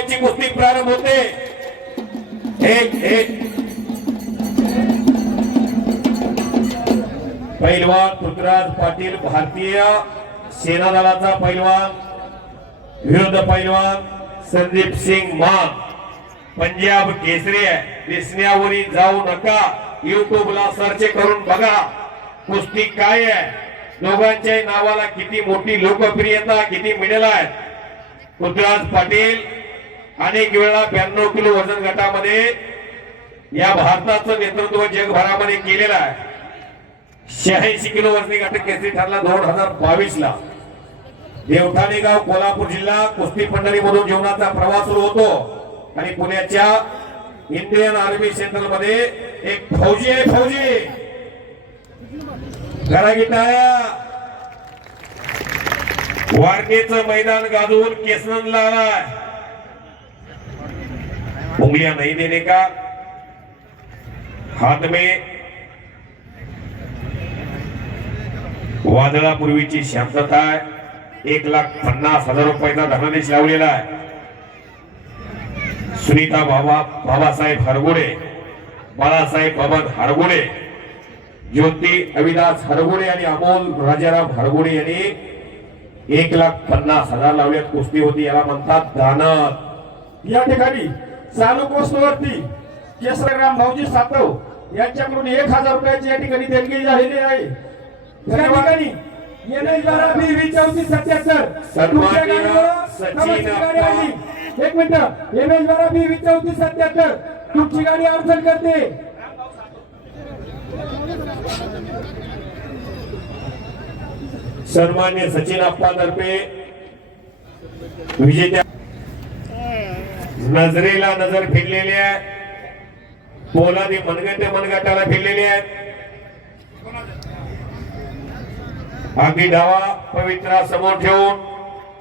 ची कुस्ती प्रारंभ होते। एक एक पैलवान पृथ्वीराज पाटील भारतीय सेना दलाचा पैलवान विरुद्ध पैलवान संदीप सिंग मान पंजाब केसरी आहे। दिसण्यावरी जाऊ नका, युट्यूबला सर्च करून बघा कुस्ती काय आहे। दोघांच्या नावाला किती मोठी लोकप्रियता, किती मिळेल आहे। पृथ्वीराज पाटील अनेक वेळा 92 किलो वजन गटामध्ये या भारताचं नेतृत्व जगभरामध्ये केलेलं आहे। 86 किलो वजनी गट केसरी ठरला 2022 ला। देवठाणे गाव कोल्हापूर जिल्हा कुस्ती पंढरी मधून जीवनाचा प्रवास सुरू होतो आणि पुण्याच्या इंडियन आर्मी सेंटर मध्ये एक फौजी आहे। फौजी गरागिटाया वारकेचं मैदान गाजवून केसनला आलाय। उंगलियां नहीं देने का, हात में वादळापूर्वीची शांतता आहे। 1,50,000 रुपयाचा धनादेश लावलेला आहे। सुनीता बाबासाहेब हरगुडे, बाळासाहेब बबन हरगुडे, ज्योती अविदास हरगुडे आणि अमोल राजाराम हरगुडे यांनी 1,50,000 लावल्यात। कुस्ती होती, याला म्हणतात दानत। या ठिकाणी चालू पोस्टवरती केसरराम भाऊजी सातव यांच्याकडून 1,000 रुपयाची या ठिकाणी देणगी झालेली आहे। या ठिकाणी एक मिनिट, MH-12B-3477 तुमची गाडी अडचण करते। सन्मान्य सचिन अप्पा तर्फे विजेत्या नजरेला नजर फिरलेली आहे। पोलादी मनगटे मनगटाला फिरलेले आहेत। अगदी डावा पवित्रा समोर ठेवून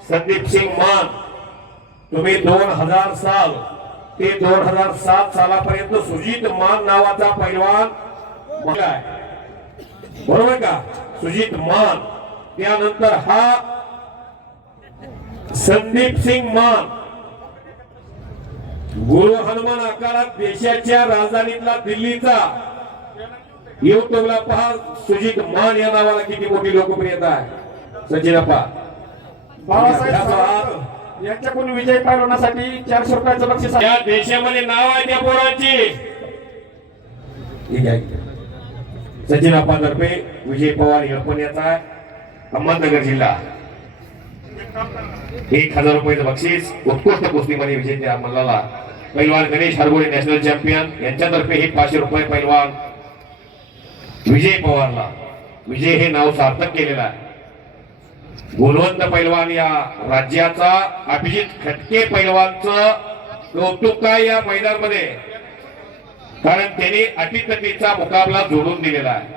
संदीप सिंग मान, तुम्ही 2000 साल ते 2007 सालापर्यंत सुजित मान नावाचा पैलवान बरोबर का? सुजित मान, त्यानंतर हा संदीप सिंग मान गुरु हनुमान आकारात देशाच्या राजधानीतला दिल्लीचा युट्यूबला पहा। सुजित मान या नावाला किती मोठी लोकप्रियता आहे। सचिनप्पा बाळासाहेब यांच्याकडून विजय पैलवानासाठी 400 रुपयाचं बक्षीस या देशामध्ये नाव आहे त्या पोरांची। ठीक आहे, सचिनप्पा तर्फे विजय पवार येळपण्याचा अहमदनगर जिल्हा 1,000 रुपयाचं बक्षीस। उत्कृष्ट कुस्तीमध्ये विजेत्या मल्लाला पैलवान गणेश हरगुडे नॅशनल चॅम्पियन यांच्यातर्फे हे 500 रुपये पैलवान विजय पवारला। विजय हे नाव सार्थक केलेलं आहे। गुणवंत पैलवान या राज्याचा अभिजित खटके पैलवानचं कौतुक आहे या मैदानामध्ये, कारण त्यांनी अटीतटीचा मुकाबला जोडून दिलेला आहे।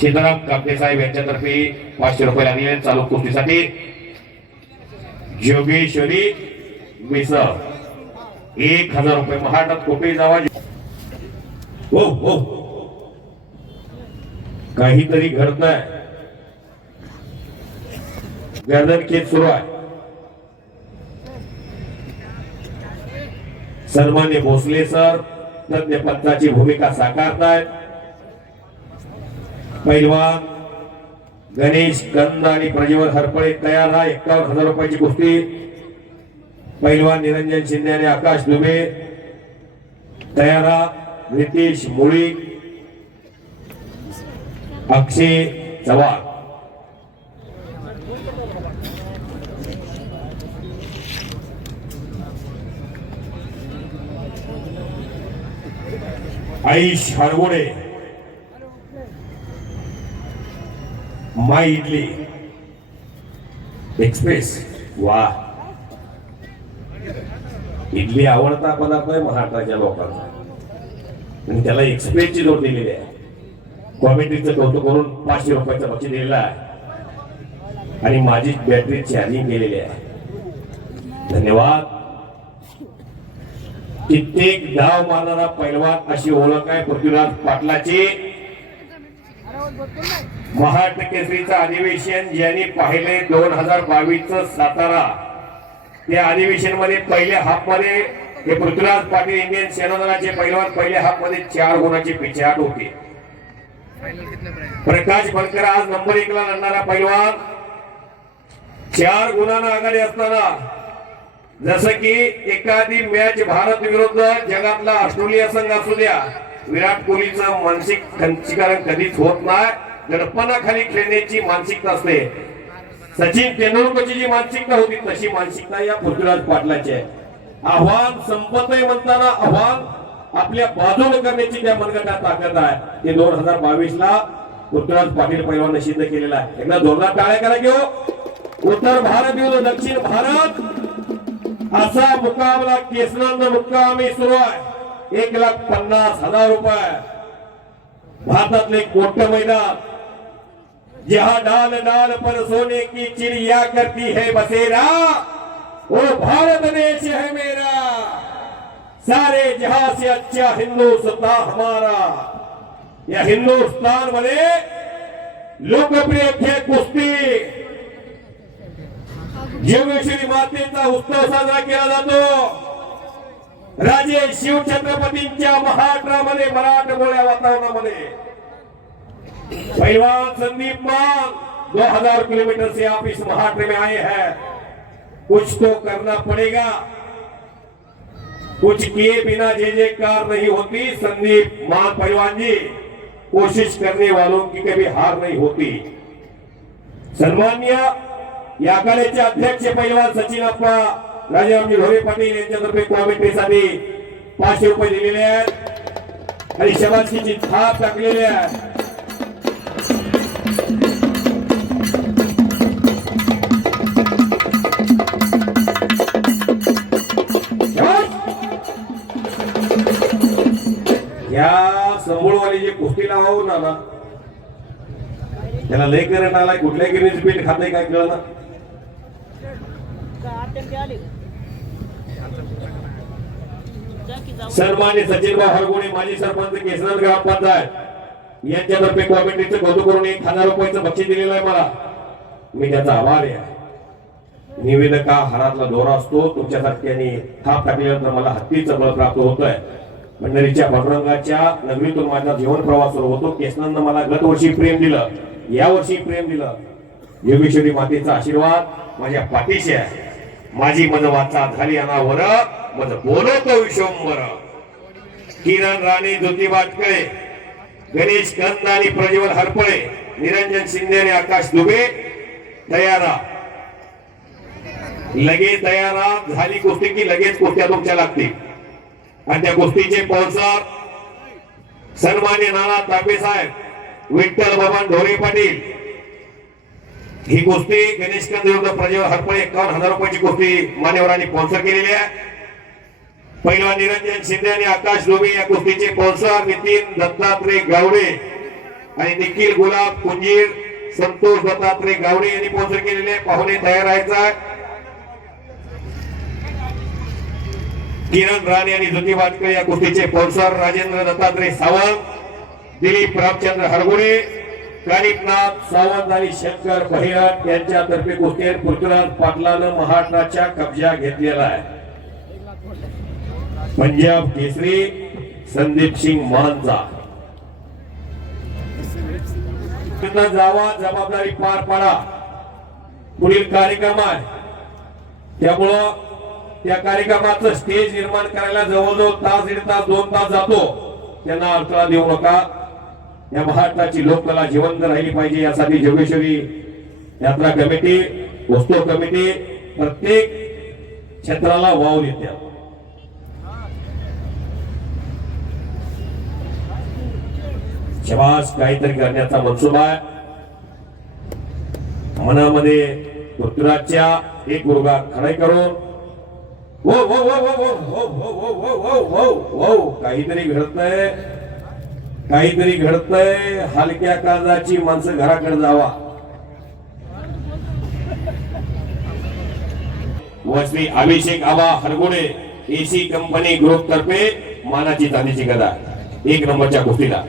सीताराम कापडे साहेब यांच्यातर्फे 500 रुपये लागले चालू कुस्तीसाठी। जोगेश्वरी मिसळ 1,000 रुपये। महाराष्ट्रात कुठेही जावा, हो हो काहीतरी घडतंय, गर्दन खेच सुरू आहे। सन्मान्य भोसले सर तज्ञ पंचाची भूमिका साकारतायत। पैलवान गणेश कंद आणि प्रज्वल हरपळे तयार आहे। 51,000 रुपयाची कुस्ती। पैलवान निरंजन शिंदे आणि आकाश दुबे तयार। नितीश मुळी, अक्षय चव्हाण। आईश हरगुडे, माई इडली एक्सप्रेस। वा, इडली आवडता पदार्थ आहे महाराष्ट्राच्या लोकांचा आणि त्याला एक्सप्रेसची जोड दिलेली आहे। कॉमेंट्रीचं कौतुक करून 500 रुपयाचं बक्षीस दिलेलं आहे आणि माझी बॅटरी चार्जिंग केलेली आहे। धन्यवाद। कित्येक डाव मारणारा पैलवान अशी ओळख आहे पृथ्वीराज पाटलाची। महाराष्ट्र केसरीचं अधिवेशन ज्यांनी पाहिले 2022 सातारा, त्या अधिवेशन मध्ये पहिल्या हाफ मध्ये हे पृथ्वीराज पाटील इंडियन सेना दलाचे पैलवान पहिल्या हाफ मध्ये 4 गुणाची पिछाट होते. प्रकाश बनकर आज नंबर 1 ला लढणारा पैलवान 4 गुणांना आघाडी असताना, जसं की एखादी मॅच भारत विरुद्ध जगातला ऑस्ट्रेलिया संघ असू द्या, विराट कोहलीचं मानसिक खंचीकरण कधीच होत नाही. दडपणाखाली खेळण्याची मानसिकता असते. सचिन तेंडुलकरची जी मानसिकता होती तशी मानसिकता या पृथ्वीराज पाटलाची आहे. आव्हान संपत नाही म्हणताना आव्हान आपल्या बाजूने करण्याची त्या मनगटात ताकद आहे. ते 2022 ला पृथ्वीराज पाटील पैलवान सिद्ध केलेला आहे. एकदा जोरदार टाळ्या करा घेऊ. उत्तर भारत विरुद्ध दक्षिण भारत असा मुकाबला केसनंद मुक्कामी सुरू आहे. 1,50,000 रुपये. भारतातले मोठं मैदान, जहां डाल डाल पर सोने की चिड़िया करती है बसेरा, वो भारत देश है मेरा, सारे जहां से अच्छा हिंदुस्तान हमारा. या हिंदुस्तान मध्ये लोकप्रिय खेळ कुस्ती, जोगेश्वरी मातेचा उत्सव साजरा केला जातो. राजे शिवछत्रपतींच्या महाराष्ट्रामध्ये मराठमोळ्या वातावरणामध्ये पहलवान संदीप मान 2000 किलोमीटर से आप इस महाराष्ट्र में आए हैं. कुछ तो करना पड़ेगा. कुछ किए बिना जय जयकार नहीं होती. संदीप मान पहलवान जी, कोशिश करने वालों की कभी हार नहीं होती. सन्मान्य या आघाडीचे अध्यक्ष पहलवान सचिन अप्पा राजारामजी ढोरे पाटील यांच्यातर्फे कॉमेंट्रीसाठी 500 रुपये दिलेले आहेत आणि शबासकीची थाप टाकलेली आहे. या संबोळवाली जे कुस्तीला हो ना, त्याला लय करंट आलाय. कुठल्या गिरणीचं पीठ खाते काय कळलं ना. सन्मान्य सचिनभाऊ हरगुणे माजी सरपंच केसनंद ग्रामपंचायत यांच्यातर्फे कॉमेंट्रीचं कौतुक करून 1,000 रुपयाचं बक्षीस दिलेलं आहे मला. मी त्याचा आभार आहे. निवेदका हारातला दोरा असतो. तुमच्यासारख्यांनी थाप टाकल्यानंतर मला हत्तीचं बळ प्राप्त होतंय. पंढरीच्या पांडुरंगाच्या नगरीतून माझा जीवन प्रवास सुरू होतो. केसनंद मला गत वर्षी प्रेम दिलं, या वर्षी प्रेम दिलं. योगेश्वरी मातेचा आशीर्वाद माझ्या पाठीशी आहे. माझी मज वाचा झाली अनावर, मज बोलतो विश्वंभर. किरण राणे, ज्योती वाटकळे, गणेश कंद आणि प्रज्वल हरपळे, निरंजन शिंदे आणि आकाश दुबे तयारा. लगेच तयारा झाली कुस्ती की लगेच कुस्त्या तुमच्या लागतील. आणि त्या कुस्तीचे स्पॉन्सर सन्मान्य नाना तापे साहेब, विठ्ठल बाबा ढोरे पाटील. ही कुस्ती गणेश कंद विरुद्ध प्रज्वल हरपळे 51,000 रुपयाची कुस्ती मान्यवरांनी स्पॉन्सर केलेली आहे. पहिलवान निरंजन शिंदे आणि आकाश दुबे. या कुस्तीचे स्पॉन्सर नितीन दत्तात्रय गावडे आणि निखिल गुलाब कुंजीर, संतोष दत्तात्रय गावडे यांनी स्पॉन्सर केलेले. पाहुणे तयार राहायचा. किरण राणे आणि ज्योती वाटकळे. या कुस्तीचे स्पॉन्सर राजेंद्र दत्तात्रय सावंत, दिलीप रामचंद्र हरगुणे, कानिपनाथ सावंत आणि शंकर बहिरट यांच्यातर्फे कुस्तीवर पृथ्वीराज पाटलानं महाराष्ट्राच्या कब्जा घेतलेला आहे. पंजाब केसरी संदीप सिंग मानचा. जावा, जबाबदारी पार पाडा. पुढील कार्यक्रम आहे, त्यामुळं त्या कार्यक्रमाचं स्टेज निर्माण करायला जवळजवळ तास, 1.5 तास, 2 तास जातो. त्यांना अडथळा देऊ नका. या महाराष्ट्राची लोककला जिवंत राहिली पाहिजे यासाठी जोगेश्वरी यात्रा कमिटी, उत्सव कमिटी प्रत्येक क्षेत्राला वाव देते. शबास, काहीतरी करण्याचा मनसुबा आहे मनामध्ये. पृथ्वीराजच्या एक मुलगा खडाई करून हो हो हो हो हो हो हो हो हो हो हो काहीतरी घडतंय, काहीतरी घडतंय. हलक्या काळजाची माणसं घराकडे जावा. व श्री अभिषेक आबा हरगुणे एसी कंपनी ग्रुप तर्फे मानाची चांदीची गदा 1 नंबरच्या कुस्तीला.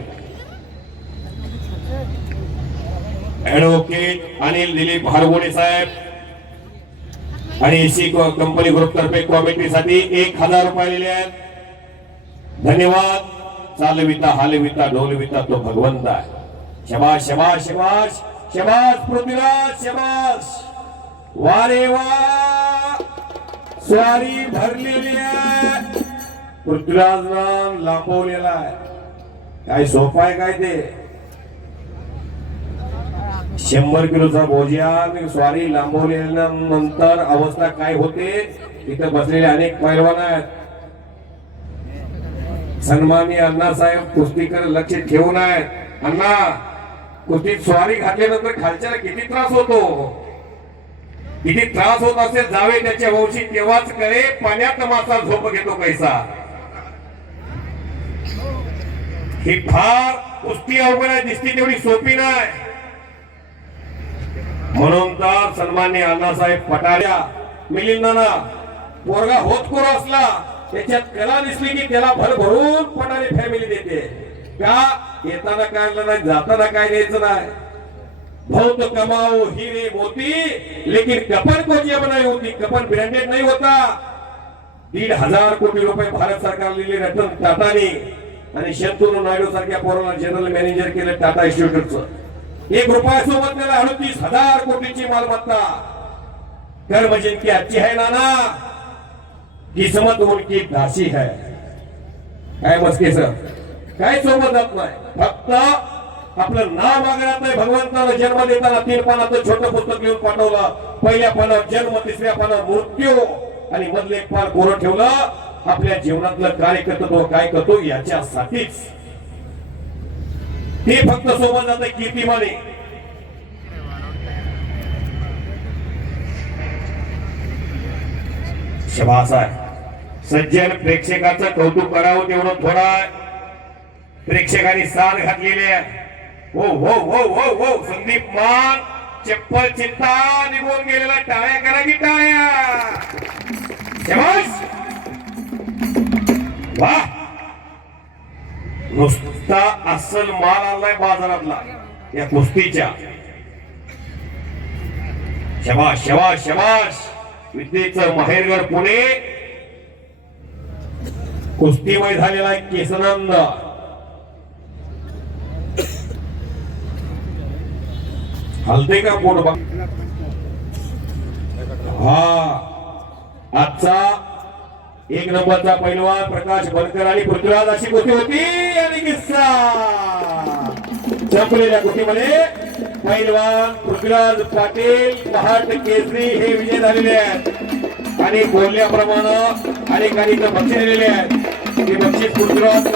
ऍडव्होकेट अनिल दिलीप हरगोडे साहेब आणि एसी कंपनी ग्रुप तर्फे कॉमेंट्रीसाठी 1000 रुपये दिले आहेत. धन्यवाद. चालविता हालविता ढोलविता तो भगवंत आहे. शबाश शबाश शबाश शबाश पृथ्वीराज शबाश. वारे वा स्वारी भरलेली आहे. पृथ्वीराज लांबवलेला आहे. काय सोपं आहे काय ते. 100 किलोचा बोजा स्वारी लांबवल्यानंतर अवस्था काय होते. इथं बसलेले अनेक पैलवान आहेत. सन्माननीय अण्णासाहेब कुस्तीकर लक्ष ठेवून आहेत. अण्णा कुस्तीत स्वारी घातल्यानंतर खालच्याला किती त्रास होतो. किती त्रास होत असेल जावे त्याच्या वंशी तेव्हाच करे. पाण्यात मासा झोप घेतो कैसा. ही फार कुस्ती अवघड दिसते तेवढी सोपी नाही. म्हणून तर सन्माननीय अण्णासाहेब पटाल्या मिलिंदाना पोरगा होतकोर असला त्याच्यात कला दिसली की त्याला भरभरून पटाले फॅमिली देते. का येताना काय नाही जाताना काय द्यायचं नाही. बहुत कमाओ हिरे मोती लेकिन कपन को जे बनाई होती. कपन ब्रँडेड नाही होता. 1,500 कोटी रुपये भारत सरकार लिहिले रतन टाटाने आणि शंतनू नायडू सारख्या पोराला जनरल मॅनेजर केलं टाटा इन्स्टिट्यूटचं. 1 रुपयासोबत त्याला 38,000 कोटीची मालमत्ता. कर्म जिनकी अच्छी है नाना किस्मत उनकी दासी है. काय मस्के सर काय सोबत जात नाही. फक्त आपलं नाव मागण्यात आहे. भगवंतानं जन्म देताना 3 पानाचं छोटं पुस्तक लिहून पाठवलं. पहिल्या पानावर जन्म, तिसऱ्या पानावर मृत्यू आणि मधले 1 पान कोरं ठेवलं. आपल्या जीवनातलं कार्यकर्तृत्व काय करतो याच्यासाठीच. ते फक्त सोबत जाते कीर्तिमाने. शबास आहे. सज्जन प्रेक्षकाचं कौतुक करावं तेवढं थोडा. प्रेक्षकांनी साथ घातलेली आहे. हो हो हो हो हो संदीप मान चप्पल चिंता निघून गेलेला. टाळ्या करा की टाळ्या. शबास. वाह. नुसता अस्सल माल आलाय बाजारातला या कुस्तीच्या. शबाश शबाश शबाश. विद्येचं माहेरघर पुणे. कुस्तीमय झालेला आहे केसनंद. हलते का पोट बघ. हा आजचा 1 नंबरचा पैलवान प्रकाश बनकर आणि पृथ्वीराज अशी कुस्ती होती. आणि किस्सा संपलेल्या कुस्तीमध्ये पैलवान पृथ्वीराज पाटील पहाट केसरी हे विजय झालेले आहेत. आणि बोलल्याप्रमाणे अनेकांनी बक्षीस दिलेले आहेत. ते बक्षीस पृथ्वीराज